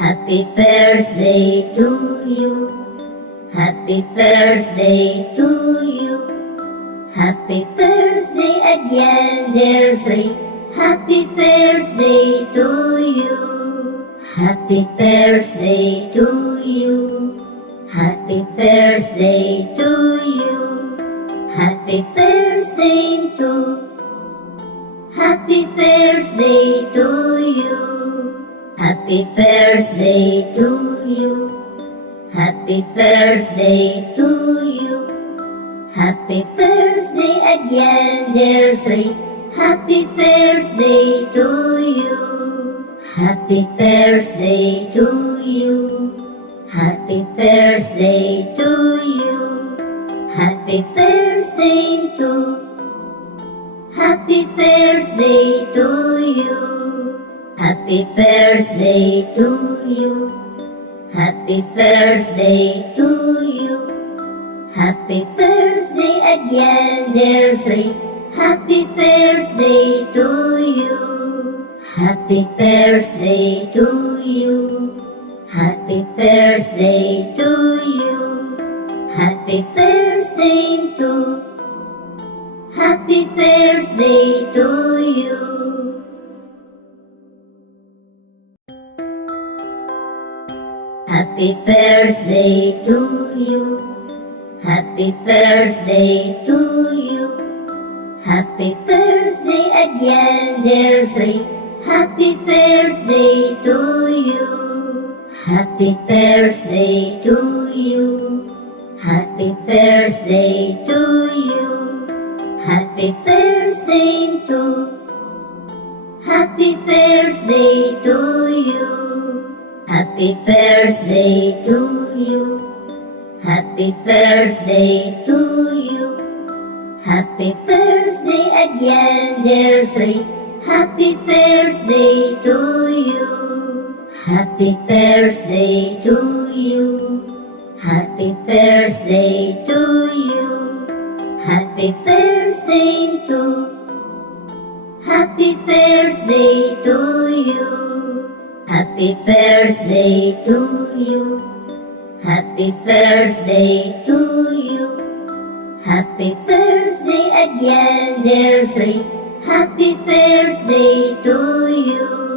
Happy birthday to you. Happy birthday to you. Happy birthday again, dear Sri. Happy birthday to you. Happy birthday to you. Happy birthday to you. Happy birthday to. Happy birthday to you. Happy birthday to you. Happy birthday to you. Happy birthday again, dear Sri. Happy birthday to you. Happy birthday to you. Happy birthday to you. Happy birthday to. Happy birthday to you. Happy birthday to you. Happy birthday to you. Happy birthday again, dear Sri. Happy birthday to you. Happy birthday to you. Happy birthday to you. Happy birthday to. Happy birthday to you. Happy birthday to you. Happy birthday to you. Happy birthday again, dear Sri. Happy birthday to you. Happy birthday to you. Happy birthday to you. Happy birthday to. Happy birthday to you. Happy birthday to you. Happy birthday to you. Happy birthday again, dear Sri. Happy birthday to you. Happy birthday to you. Happy birthday to you. Happy birthday to. Happy birthday to you. Happy birthday to you. Happy birthday to you. Happy birthday again, dear Sri. Happy birthday to you.